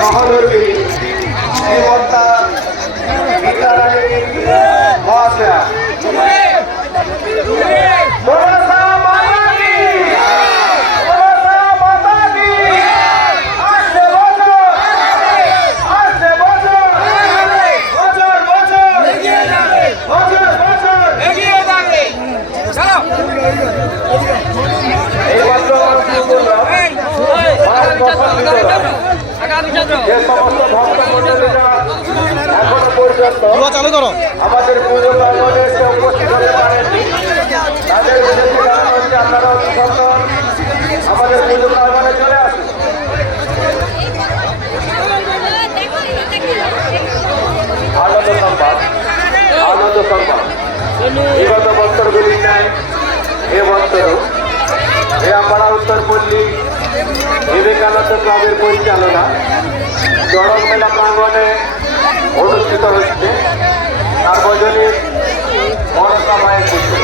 সহধর্মী শ্রীমন্তা গীতারানী মহাশয়া। যে সমস্ত ভক্তমণ্ডলীরা এখনো পর্যন্ত আমাদের পুজো প্রাঙ্গণে এসে উপস্থিত হতে পারেননি, তাদের উদ্দেশ্যে জানানো হচ্ছে আপনারা অতি সত্বর আমাদের পুজো প্রাঙ্গণে চলে আসুন। আনন্দ সংবাদ বিগত বছরগুলির ন্যায় এ বছরও রেয়াপাড়া উত্তরপল্লী বিবেকানন্দ ক্লাবের পরিচালনা চড়ক মেলা প্রাঙ্গণে অনুষ্ঠিত হচ্ছে সার্বজনীন মনসা মায়ের পুজো।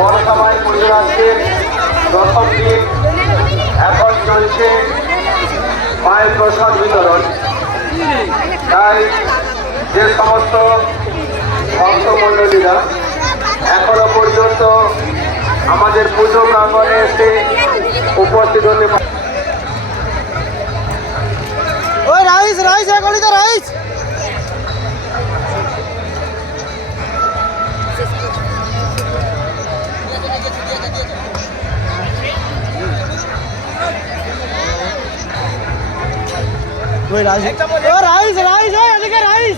মনসা মায়ের পুজোর আজকে প্রথম দিন। এখন চলছে মায়ের প্রসাদ বিতরণ। তাই যে সমস্ত ভক্তমণ্ডলীরা এখনো পর্যন্ত আমাদের পুজো প্রাঙ্গণে এসে উপস্থিত হতে পারে। ওই রাইস রাইস গলিতে রাইস ওই রাইস ও রাইস রাইস ওই এদিকে রাইস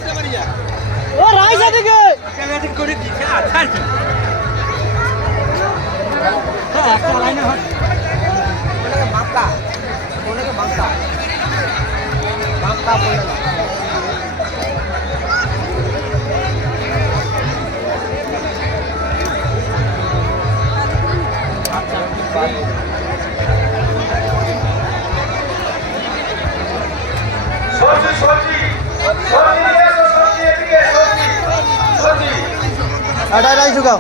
ও রাইস এদিকে করে দিছে আচ্ছা একটা লাইনে হয় মাপটা ওনাকে মাপটা বলে না আটা রাইস ঢুকাও।